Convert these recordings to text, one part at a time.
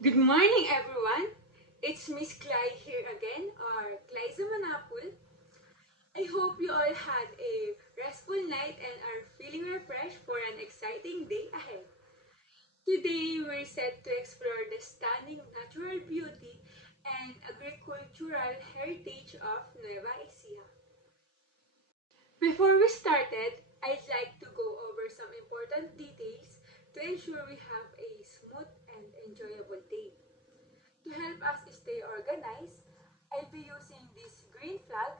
Good morning, everyone. It's Miss Cly here again, or Clyza Manapul. I hope you all had a restful night and are feeling refreshed for an exciting day ahead. Today, we're set to explore the stunning natural beauty and agricultural heritage of Nueva Ecija. Before we started, I'd like to go over some important details to ensure we have a smooth and enjoyable day. To help us stay organized, I'll be using this green flag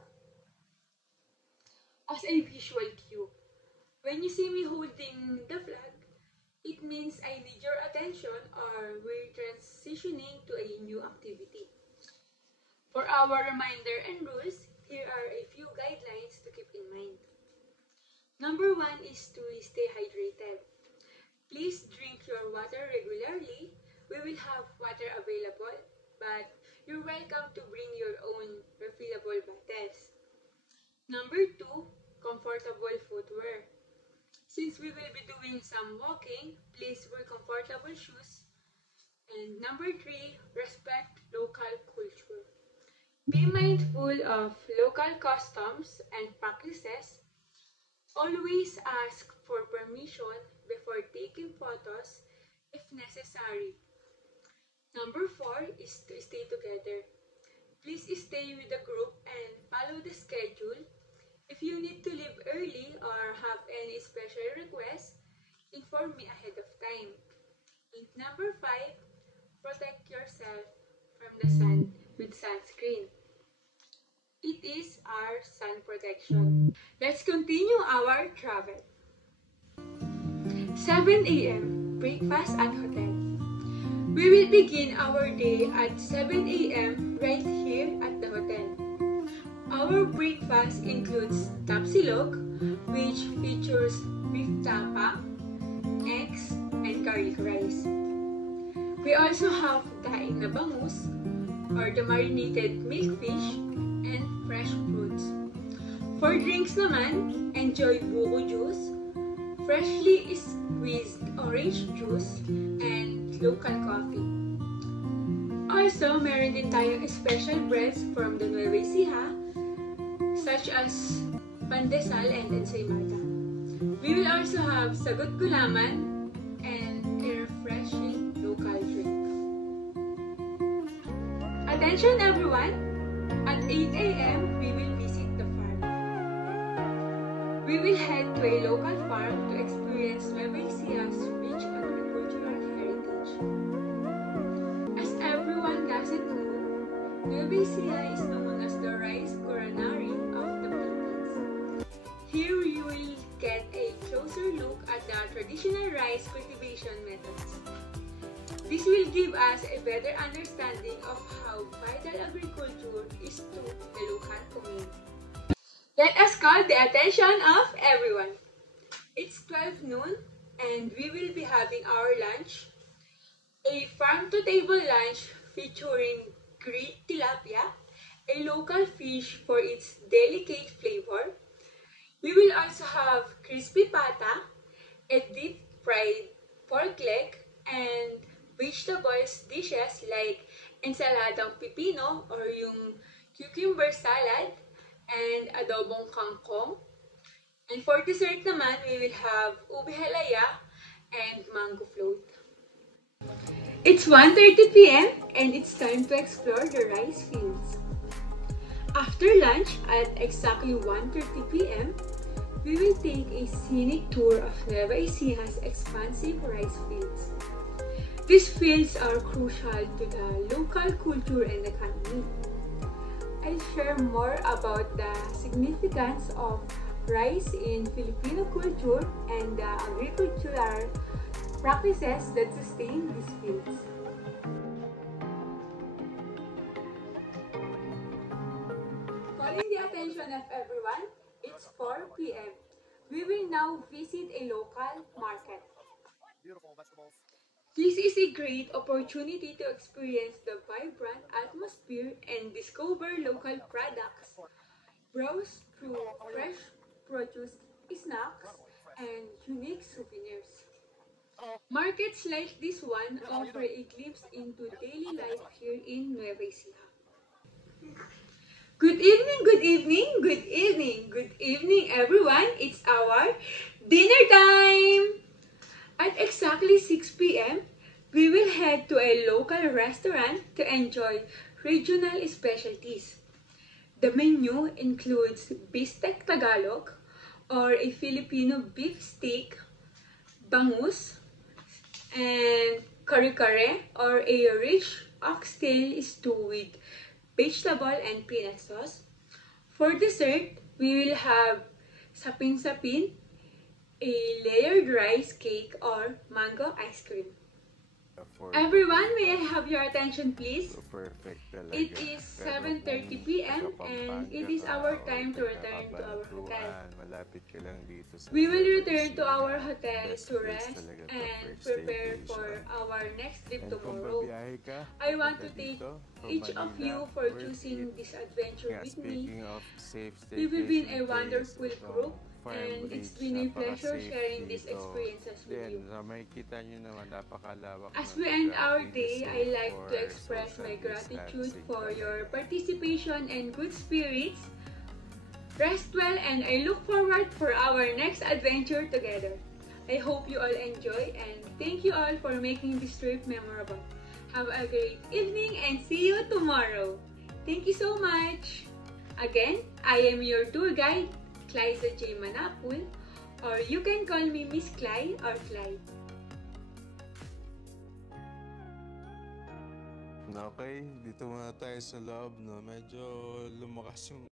as a visual cue. When you see me holding the flag, it means I need your attention or we're transitioning to a new activity. For our reminder and rules, here are a few guidelines to keep in mind. Number one is to stay hydrated. Please drink your water regularly. We will have water available, but you're welcome to bring your own refillable bottles. Number two, comfortable footwear. Since we will be doing some walking, please wear comfortable shoes. And number three, respect local culture. Be mindful of local customs and practices. Always ask for permission before taking photos if necessary. Number four is to stay together. Please stay with the group and follow the schedule. If you need to leave early or have any special requests, inform me ahead of time. And number five, protect yourself from the sun with sunscreen. It is our sun protection. Let's continue our travel. 7 a.m. Breakfast at hotel. We will begin our day at 7 a.m. right here at the hotel. Our breakfast includes tapsilog, which features beef tapa, eggs, and garlic rice. We also have daing na bangus, or the marinated milkfish, and fresh fruits. For drinks naman, enjoy buko juice, freshly squeezed orange juice, and local coffee. Also, meron din tayong special breads from the Nueva Ecija, such as pandesal and ensaymada. We will also have sagot gulaman and a refreshing local drink. Attention everyone! At 8 a.m., we will visit the farm. We will head to a local farm to experience Nueva Ecija's rich agricultural heritage. As everyone doesn't know, Nueva Ecija is known as the rice granary of the Philippines. Here you will get a closer look at the traditional rice cultivation methods. This will give us a better understanding of how vital agriculture is to the local community. Let us call the attention of everyone. It's 12 noon and we will be having our lunch. A farm-to-table lunch featuring grilled tilapia, a local fish for its delicate flavor. We will also have crispy pata, a deep-fried pork leg, and vegetables dishes like ensaladang pipino or yung cucumber salad and adobong kangkong. And for dessert naman, we will have ube halaya and mango float. It's 1:30 p.m. and it's time to explore the rice fields. After lunch at exactly 1:30 p.m., we will take a scenic tour of Nueva Ecija's expansive rice fields. These fields are crucial to the local culture and economy. I'll share more about the significance of rice in Filipino culture and the agricultural practices that sustain these fields. Calling the attention of everyone, it's 4 p.m. We will now visit a local market. Beautiful vegetables. This is a great opportunity to experience the vibrant atmosphere and discover local products, browse through fresh produce, snacks, and unique souvenirs. Markets like this one offer a glimpse into daily life here in Nueva Ecija. Good evening, good evening, good evening, good evening, everyone. It's our dinner time! At exactly 6 p.m., we will head to a local restaurant to enjoy regional specialties. The menu includes Bistec Tagalog, or a Filipino beef steak, bangus, and kare-kare, or a rich oxtail stew with vegetable and peanut sauce. For dessert, we will have sapin-sapin, a layered rice cake, or mango ice cream. Everyone, may I have your attention please? So perfect talaga. It is 7:30 p.m. and it is our time to return to our hotel. Malapit ka lang dito sa We will Nueva return to Ecija. our hotel Best to place rest talaga to and for prepare staycation. for our next trip And kung tomorrow. babiyahe ka, I want to papunta thank dito, from each of Manila, you for worth choosing it. this adventure Yeah, with me. speaking of safe We will be staycation a wonderful place, group Farm and it's Ridge, been a pleasure napaka-safe sharing these dito. experiences with Then, you. makikita nyo naman, napakalawak As ng we end lugar. our It is day, I safe like to for express social my gratitude distancing for talaga. your participation and good spirits. Rest well and I look forward for our next adventure together. I hope you all enjoy and thank you all for making this trip memorable. Have a great evening and see you tomorrow. Thank you so much. Again, I am your tour guide, Clyza J. Manapul, or you can call me Miss Cly or Clyde. Okay, dito muna tayo sa loob, no? Medyo lumakas yung